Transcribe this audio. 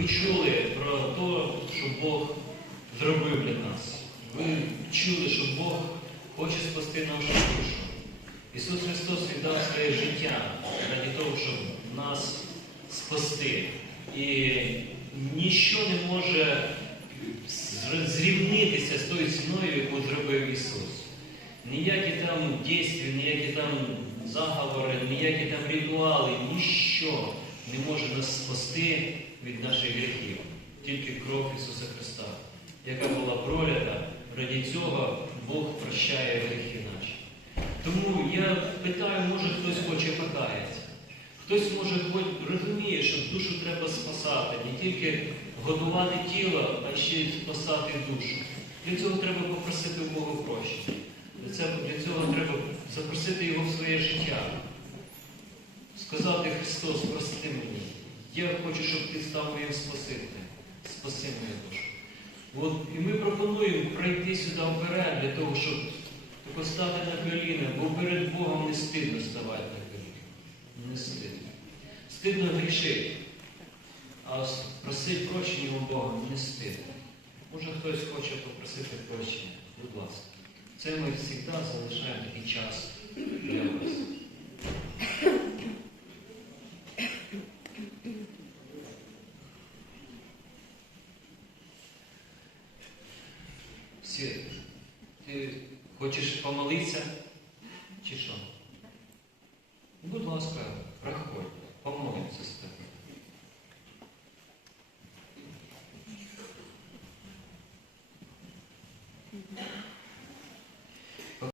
Ви чули про те, що Бог зробив для нас. Ви чули, що Бог хоче спасти нашу душу. Ісус Христос віддав своє життя ради того, щоб нас спасти. І ніщо не може зрівнитися з тою ціною, яку зробив Ісус. Ніякі там дійства, ніякі там заговори, ніякі там ритуали, ніщо не може нас спасти від наших гріхів. Тільки кров Ісуса Христа, яка була пролята, раді цього Бог прощає гріхи наші. Тому я питаю, може хтось хоче покаятися. Хтось може хоч розуміє, що душу треба спасати, не тільки годувати тіло, а ще й спасати душу. Для цього треба попросити Бога прощення. Для цього треба запросити його в своє життя. Сказати Христос, прости мені. Я хочу, щоб ти став моїм Спасителем. Спаси мою душу. От, і ми пропонуємо пройти сюди вперед для того, щоб постати на коліна, бо перед Богом не стидно ставати на коліна. Не стидно. Стидно грішити. А просить прощення у Бога не стидно. Може хтось хоче попросити прощення. Будь ласка. Це ми завжди залишаємо такий час для вас. Світ, ти хочеш помолитися? Чи що? Будь ласка, тобою.